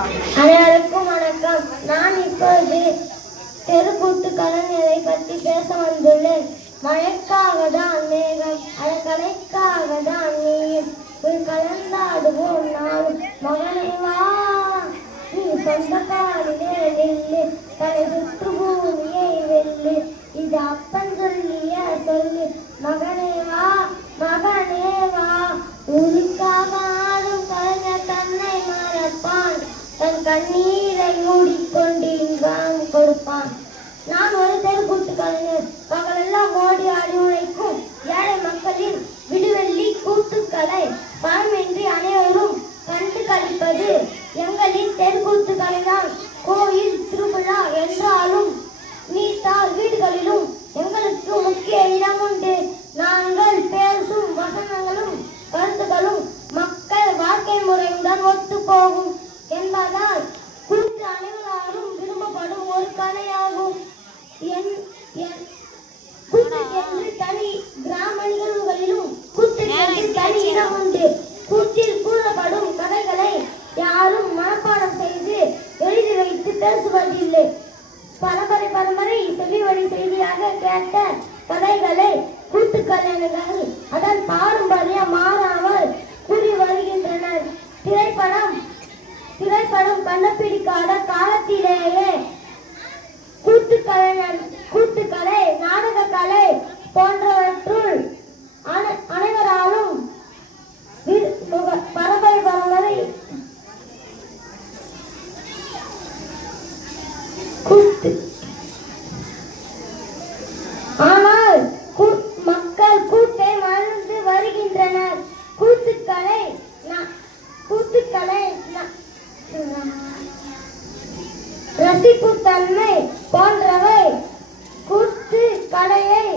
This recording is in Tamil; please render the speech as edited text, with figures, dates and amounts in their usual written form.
அனைவருக்கும் வணக்கம். நான் இப்போது தெருக்கூத்து கலைஞரை பற்றி பேச வந்துள்ளேன். மழைக்காக தான் மேகம், அழகலைக்காக தான் நீயும், கலந்தாடுவோம் நாளும். மகனே வா, நீ சொந்த காலிலே நில்லு, தலை சுற்று பூமியை வெல்லு, இது அப்பன் சொல்லிய சொல்லு. மகனே வா, மகனே வா, ஊருக்காக ஆடும் கலைஞர் தன்னை மறப்பான், தன் கண்ணீரை மூடிக்கொண்டு இன்பம் கொடுப்பான். நான் ஒரு தெருக்கூத்து கலைஞர். பகலெல்லாம் ஓடி ஆடி உழைக்கும் ஏழை மக்களின் விடுவெள்ளி கூத்துக்களை பணமின்றி அனைவரும் கண்டு கழிப்பது எங்களின் தெருக்கூத்து கலைதான். கோயில் திருவிழா என்றாலும் நீத்தால் வீடுகளிலும் எங்களுக்கு முக்கிய இடம் உண்டு. நாங்கள் பேசும் வசனங்களும் கருத்துக்களும் மக்கள் வாழ்க்கை முறையுடன் ஒத்து போகும் என்பதால் கூத்து அனைவராலும் விரும்பப்படும் ஒரு கலையாகும். கூத்துக்கென்று தனி கிராம நிகழ்வுகளிலும் கூத்துக்கென்று தனி இடம் உண்டு. கூத்தில் கூறப்படும் கதைகளை யாரும் மனப்பாடம் செய்து எழுதி வைத்து பேசுவதில்லை. பரம்பரை செவி வழி செய்தியாக கேட்ட கதைகளை கூத்துக்கலைஞர்கள் அதன் பாரம்பரியம் மாறாமல் கூறி வருகின்றனர். திரைப்படம் கண்டுபிடிக்காத காலத்திலேயே கூத்துக்கலை, நாடகக்கலை போன்றவற்றுள் அனைவராலும் பரம்பரை கூத்து. ஆனால் மக்கள் கூட்டை மறந்து வருகின்றனர். கூத்துக்கலை ரசிப்புத்தன்மை போன்றவை கூத்து கலையை